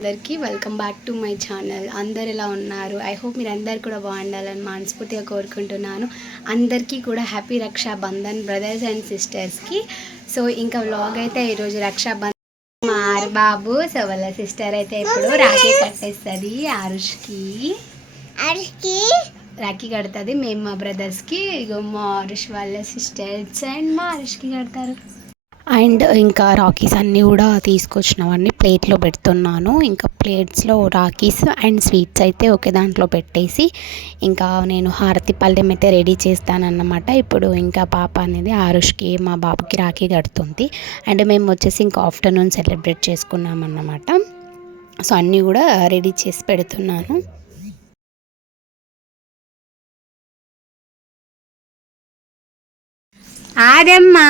అందరికీ welcome back to my channel. అందరు ఎలా ఉన్నారు? ఐ హోప్ మీరు అందరు కూడా బాగుండాలని మనస్ఫూర్తిగా కోరుకుంటున్నాను. అందరికీ కూడా happy Raksha Bandhan brothers and సిస్టర్స్కి. So ఇంకా వ్లాగ్ అయితే ఈరోజు రక్షా బంధన్ మా ఆరు బాబు సో వాళ్ళ సిస్టర్ అయితే ఇప్పుడు రాఖీ కట్టేస్తుంది ఆరుష్కి. అరికి రాఖీ కడుతుంది మేము మా బ్రదర్స్కి ఇగో మా ఆరుష్ వాళ్ళ సిస్టర్స్ అండ్ మా ఆరుష్కి కడతారు. అండ్ ఇంకా రాకీస్ అన్నీ కూడా తీసుకొచ్చినవన్నీ ప్లేట్లో పెడుతున్నాను. ఇంకా ప్లేట్స్లో రాకీస్ అండ్ స్వీట్స్ అయితే ఒకే దాంట్లో పెట్టేసి ఇంకా నేను హారతి పళ్ళెం అయితే రెడీ చేస్తానన్నమాట. ఇప్పుడు ఇంకా పాప అనేది ఆరుష్కి మా బాబుకి రాఖీ కడుతుంది. అండ్ మేము వచ్చేసి ఇంకా ఆఫ్టర్నూన్ సెలబ్రేట్ చేసుకున్నాం అన్నమాట సో అన్నీ కూడా రెడీ చేసి పెడుతున్నాను. ఆదమ్మా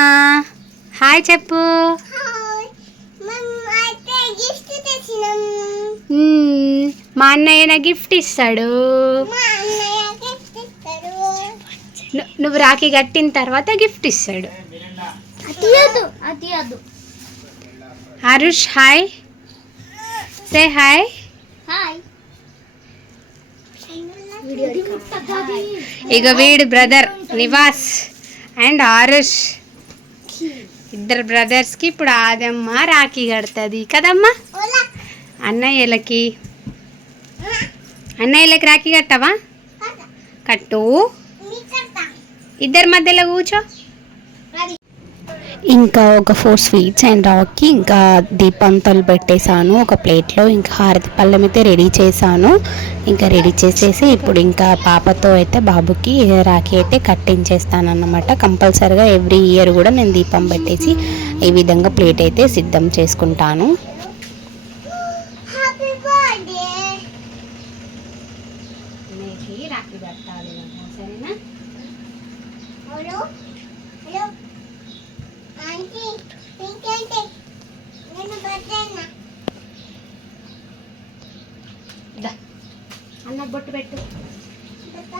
హాయ్ చెప్పు. మా అన్నయ్య నా గిఫ్ట్ ఇస్తాడు. నువ్వు రాఖీ కట్టిన తర్వాత గిఫ్ట్ ఇస్తాడు. Harush hi. Say hi hi. ఇక వీడు బ్రదర్ నివాస్ అండ్ ఆరుష్. ఇద్దరు బ్రదర్స్కి ఇప్పుడు ఆదమ్మ రాఖీ కడుతుంది కదమ్మా? అన్నయ్యలకి. అన్నయ్యలకి రాఖీ కట్టవా? కట్టు. ఇద్దరి మధ్యలో కూర్చో. ఇంకా ఒక ఫోర్ స్వీట్స్ అండ్ రాక్కి ఇంకా దీపంతలు పెట్టేశాను. ఒక ప్లేట్లో ఇంకా హారతి పళ్ళెం అయితే రెడీ చేశాను. ఇంకా రెడీ చేసేసి ఇప్పుడు ఇంకా పాపతో అయితే బాబుకి రాఖీ అయితే కట్టించేస్తాను అన్నమాట కంపల్సరిగా ఎవ్రీ ఇయర్ కూడా నేను దీపం పెట్టేసి ఈ విధంగా ప్లేట్ అయితే సిద్ధం చేసుకుంటాను. హ్యాపీ బర్త్డే రాఖీ కట్టాలి సరేనా? హలో హలో అన్న బొట్టు పెట్టు. బతా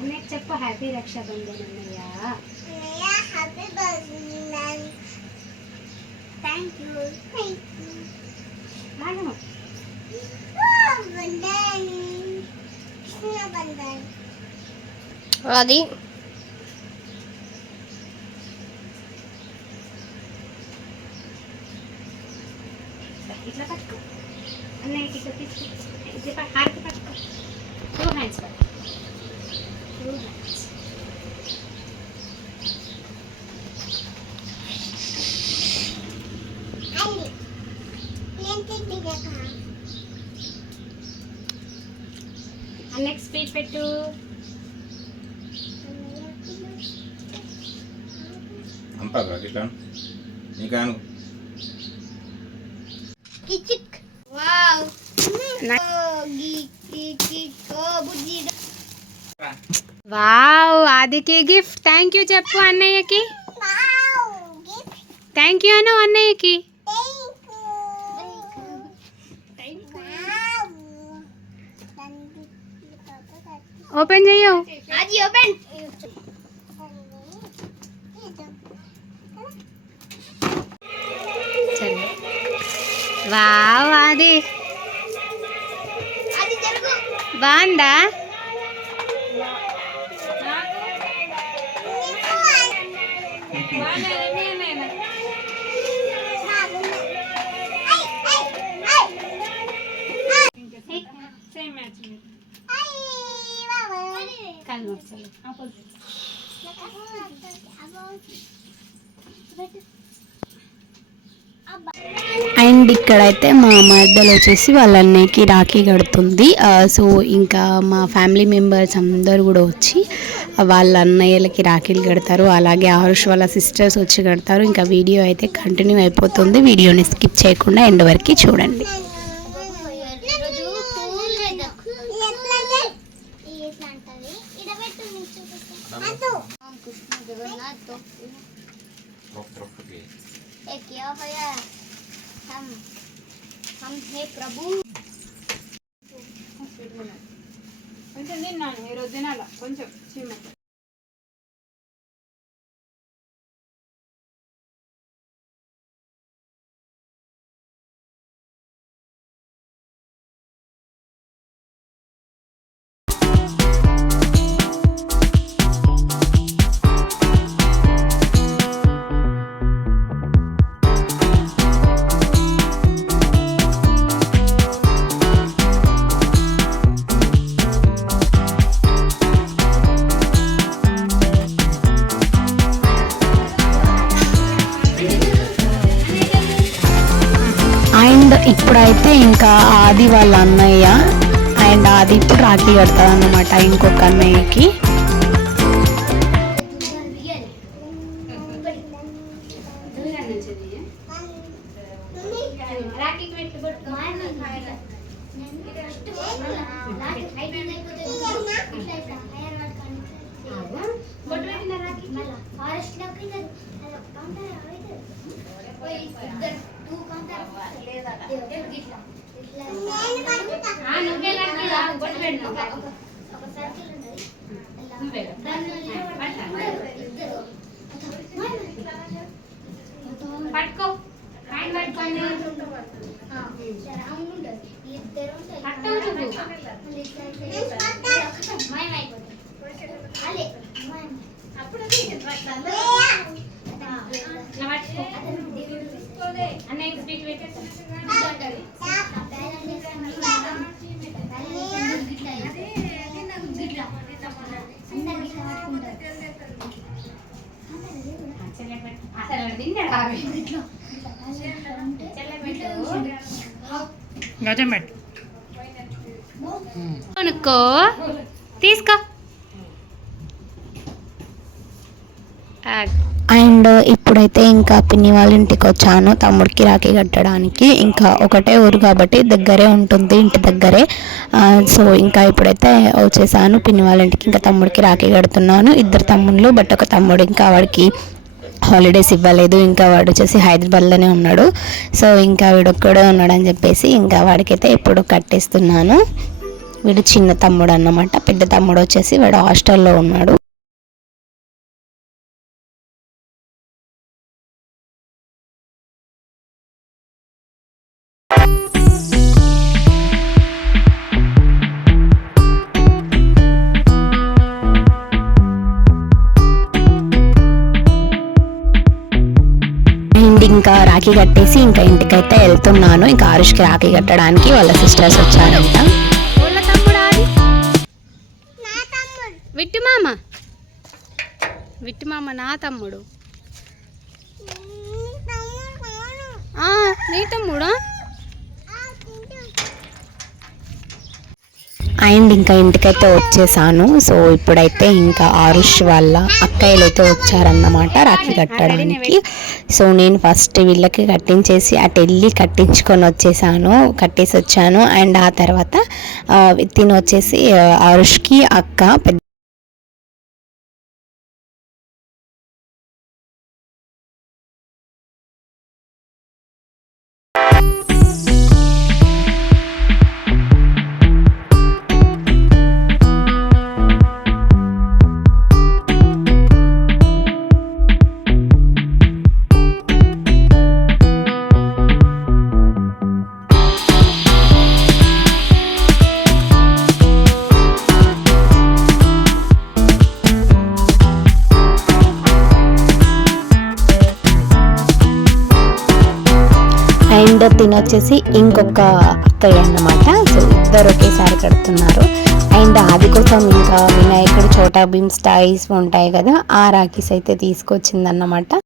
అన్నయ్య చెప్పు హ్యాపీ రక్షాబంధన్ అన్నయ్య happy birthday thank you thank you ఆగు. బంధన్ కృష్ణ బంధన్ అది ఇట్లా పట్టుకో అన్నయ్యకి ఇట్లా తీసుకో ఇట్లా పట్టు, హారతి పట్టుకో టూ హ్యాండ్స్ పట్టు టూ హ్యాండ్స్ అండి ఏంటి బిగక అన్నయ్యకి స్పీడ్ పెట్టు అంపాక ఇట్లా. నీకాను. కిచిక్. వావ్. వావ్ ఆదికి గిఫ్ట్. థ్యాంక్ యూ చెప్పు అన్నయ్యకి. Wow gift. థ్యాంక్ యూ అను అన్నయ్యకి థ్యాంక్ యూ వావ్ ఓపెన్ చెయ్యు అది ఓపెన్ చలో వావ్ ఆది అది జరుగు బాగుందా అండ్ ఇక్కడైతే మా మద్దలు వచ్చేసి వాళ్ళ అన్నయ్యకి రాఖీ కడుతుంది. సో ఇంకా మా ఫ్యామిలీ మెంబర్స్ అందరు కూడా వచ్చి వాళ్ళ అన్నయ్యలకి రాఖీలు కడతారు. అలాగే ఆరుష్ వాళ్ళ సిస్టర్స్ వచ్చి కడతారు. ఇంకా వీడియో అయితే కంటిన్యూ అయిపోతుంది. వీడియోని స్కిప్ చేయకుండా ఎండ్ వరకు చూడండి. యోపయ హం హం హే ప్రభు. అంటే నిన్నాను ఈరోజు తినాల? కొంచెం చీమంటే ఇప్పుడైతే ఇంకా ఆది వాళ్ళ అన్నయ్య అండ్ ఆది ఇప్పుడు రాఖీ కడతాడు అనమాట ఇంకొక అన్నయ్యకి ఫారెస్ట్లోకి ఇద్దరు టూ కాంటారు లేదా ఇట్లా నువ్వే రాఖీ బొట్టు పెట్టిన ఒక సర్కిల్ ఉంటుంది దానిలో ఇద్దరు పట్టుకో హ్యాండ్ పట్టుకోండి రౌండ్ ఉంటుంది ఇద్దరు గజం పెట్టు. కొనుక్కో తీసుకో. అండ్ ఇప్పుడైతే ఇంకా పిన్ని వాళ్ళ ఇంటికి వచ్చాను. తమ్ముడికి రాఖీ కట్టడానికి. ఇంకా ఒకటే ఊరు కాబట్టి దగ్గరే ఉంటుంది ఇంటి దగ్గరే. సో ఇంకా ఇప్పుడైతే వచ్చేసాను పిన్ని వాళ్ళ ఇంటికి. ఇంకా తమ్ముడికి రాఖీ కడుతున్నాను. ఇద్దరు తమ్ముళ్ళు బట్ ఒక తమ్ముడు ఇంకా వాడికి హాలిడేస్ ఇవ్వలేదు ఇంకా వాడు వచ్చేసి హైదరాబాద్లోనే ఉన్నాడు. సో ఇంకా వీడు ఒక్కడే ఉన్నాడని చెప్పేసి ఇంకా వాడికైతే ఇప్పుడు కట్టేస్తున్నాను. వీడు చిన్న తమ్ముడు అన్నమాట. పెద్ద తమ్ముడు వచ్చేసి వాడు హాస్టల్లో ఉన్నాడు. రాఖీ కట్టేసి ఇంకా ఇంటికైతే వెళ్తున్నాను. ఇంకా ఆరుష్కి రాఖీ కట్టడానికి వాళ్ళ సిస్టర్స్ వచ్చారంట. వాళ్ళ తమ్ముడు ఆది నా తమ్ముడు విట్టు మామ. విట్టు మామ నా తమ్ముడు. నీ తమ్ముడు కాను. ఆ, నీ తమ్ముడా ఆ, తింటూ. అండ్ ఇంకా ఇంటికైతే వచ్చేసాను. సో ఇప్పుడైతే ఇంకా ఆరుష్ వాళ్ళ అక్కయ్యలు అయితే వచ్చారన్నమాట రాఖీ కట్టడానికి. సో నేను ఫస్ట్ వీళ్ళకి కట్టించేసి అటు వెళ్ళి కట్టించుకొని వచ్చేసాను. కట్టేసి వచ్చాను. అండ్ ఆ తర్వాత తిని వచ్చేసి ఆరుష్కి అక్క పెద్ద అండ్ తినొచ్చేసి ఇంకొక అత్తయ్య అన్నమాట. సో ఇద్దరు ఒకేసారి కడుతున్నారు. అండ్ అది కోసం ఇంకా వినాయకుడు చోటా బీమ్ స్టైల్స్ ఉంటాయి కదా ఆ రాఖీస్ అయితే తీసుకొచ్చిందన్నమాట.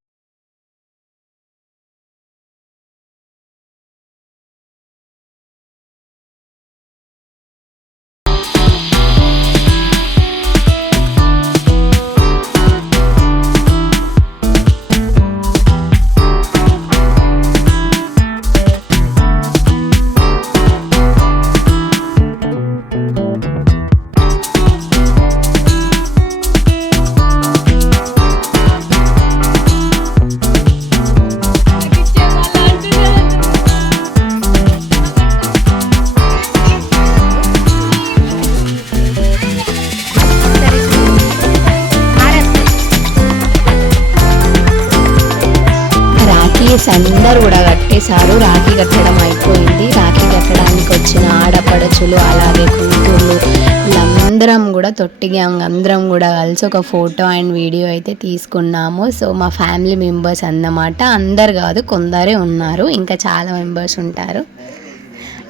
రాఖీస్ అందరు కూడా కట్టేశారు. రాఖీ కట్టడం అయిపోయింది. రాఖీ కట్టడానికి వచ్చిన ఆడపడుచులు అలాగే కూతుర్లు వీళ్ళందరం కూడా తొట్టి గ్యాంగ్ అందరం కూడా కలిసి ఒక ఫోటో అండ్ వీడియో అయితే తీసుకున్నాము. సో మా ఫ్యామిలీ మెంబర్స్ అన్నమాట. అందరు కాదు కొందరే ఉన్నారు. ఇంకా చాలా మెంబర్స్ ఉంటారు.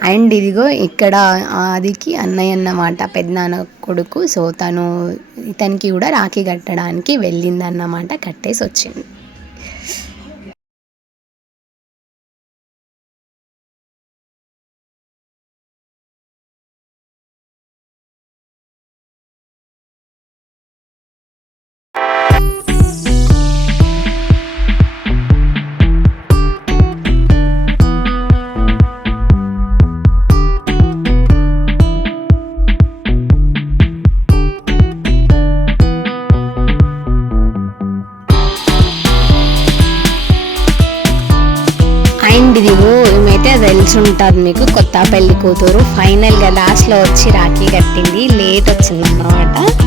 అండ్ ఇదిగో ఇక్కడ ఆదికి అన్నయ్య అన్నమాట పెద్దనాన్న కొడుకు. సో తను ఇతనికి కూడా రాఖీ కట్టడానికి వెళ్ళిందన్నమాట. కట్టేసి వచ్చింది. ఉంటుంది మీకు కొత్త పెళ్ళి కూతురు. ఫైనల్గా లాస్ట్లో వచ్చి రాఖీ కట్టింది. లేట్ వచ్చింది అన్నమాట.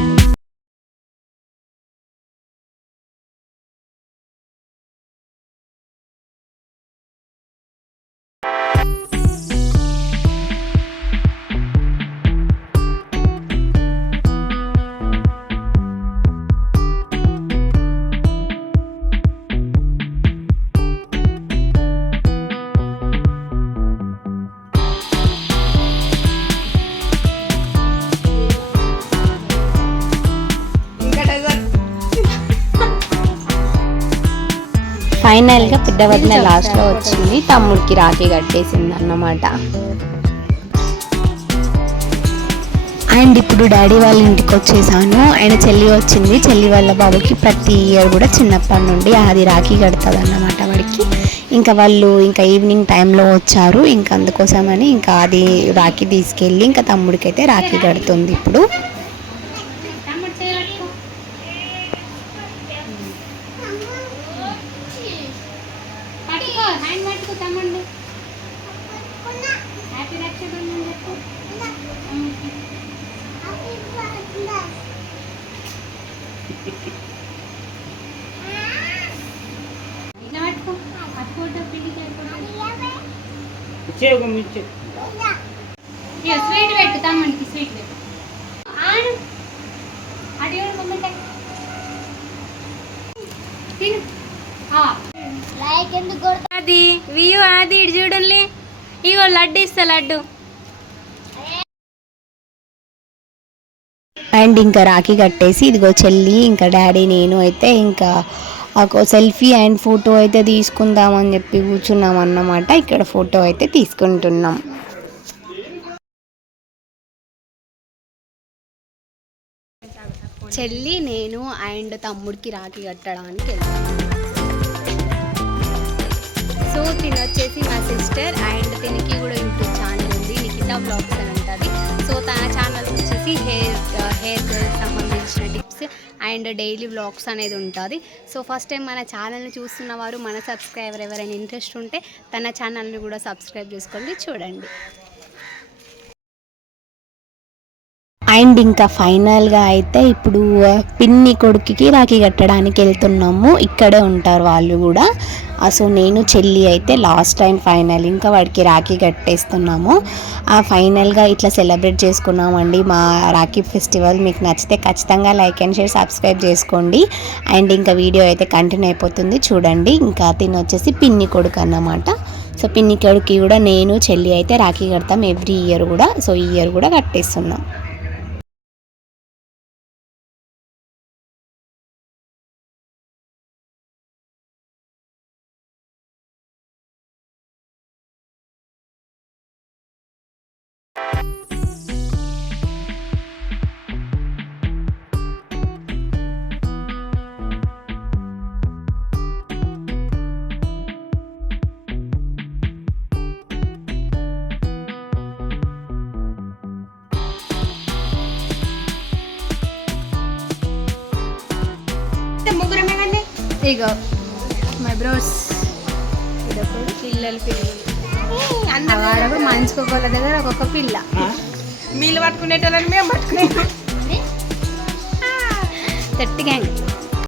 పెద్ద వదిన లాస్ట్లో వచ్చింది. తమ్ముడికి రాఖీ కట్టేసింది అన్నమాట అండ్ ఇప్పుడు డాడీ వాళ్ళ ఇంటికి వచ్చేసాను. ఆయన చెల్లి వచ్చింది. చెల్లి వాళ్ళ బాబుకి ప్రతి ఇయర్ కూడా చిన్నప్పటి నుండి అది రాఖీ కడుతుంది అన్నమాట వాడికి. ఇంకా వాళ్ళు ఇంకా ఈవినింగ్ టైంలో వచ్చారు. ఇంకా అందుకోసమని ఇంకా అది రాఖీ తీసుకెళ్ళి ఇంకా తమ్ముడికి అయితే రాఖీ కడుతుంది ఇప్పుడు తమ్ముడు చేయబట్టుకో పట్టుకో హ్యాండ్ పట్టుకో తమ్ముడు హ్యాపీ రక్షాబంధన్ చెప్పు స్వీట్ పెట్టు తమ్ముడికి స్వీట్ పెట్టు. ఆడు తిను. లైక్ ఎందుకు అది వియు అది ఇటు చూడండి. ఇగో లడ్డు ఇస్తా లడ్డు. అండ్ ఇంకా రాఖీ కట్టేసి ఇదిగో చెల్లి ఇంకా డాడీ నేను అయితే ఇంకా ఒక సెల్ఫీ అండ్ ఫోటో అయితే తీసుకుందామని చెప్పి కూర్చున్నాం అన్నమాట. ఇక్కడ ఫోటో అయితే తీసుకుంటున్నాం. చెల్లి నేను అండ్ తమ్ముడికి రాఖీ కట్టడానికి వెళ్తాను సో తిని వచ్చేసి మా సిస్టర్ అండ్ తినికి కూడా యూట్యూబ్ ఛానల్ ఉంది నిఖితా బ్లాగ్స్ అని ఉంటుంది. సో తన ఛానల్ వచ్చేసి హెయిర్ హెయిర్ సంబంధించిన టిప్స్ అండ్ డైలీ వ్లాగ్స్ అనేది ఉంటుంది. సో ఫస్ట్ టైం మన ఛానల్ని చూస్తున్న వారు మన సబ్స్క్రైబర్ ఎవరైనా ఇంట్రెస్ట్ ఉంటే తన ఛానల్ని కూడా సబ్స్క్రైబ్ చేసుకోండి చూడండి. అండ్ ఇంకా ఫైనల్గా అయితే ఇప్పుడు పిన్ని కొడుకుకి రాఖీ కట్టడానికి వెళ్తున్నాము. ఇక్కడే ఉంటారు వాళ్ళు కూడా. సో నేను చెల్లి అయితే లాస్ట్ టైం ఫైనల్ ఇంకా వాడికి రాఖీ కట్టేస్తున్నాము. ఆ ఫైనల్గా ఇట్లా సెలబ్రేట్ చేసుకున్నామండి మా రాఖీ ఫెస్టివల్ మీకు నచ్చితే ఖచ్చితంగా లైక్ అండ్ షేర్ సబ్స్క్రైబ్ చేసుకోండి. అండ్ ఇంకా వీడియో అయితే కంటిన్యూ అయిపోతుంది. చూడండి ఇంకా తిని వచ్చేసి పిన్ని కొడుకు అన్నమాట. సో పిన్ని కొడుకు కూడా నేను చెల్లి అయితే రాఖీ కడతాం. ఎవ్రీ ఇయర్ కూడా. సో ఈ ఇయర్ కూడా కట్టేస్తున్నాం. ఇగో మై బ్రోస్ ఇదొకడు పిల్లలు. పిల్లలు వాడకు మనిషికి ఒక్కొక్క దగ్గర ఒక్కొక్క పిల్ల. మీళ్ళు పట్టుకునేటోళ్ళని మేము పట్టుకునే తట్టి గ్యాంగ్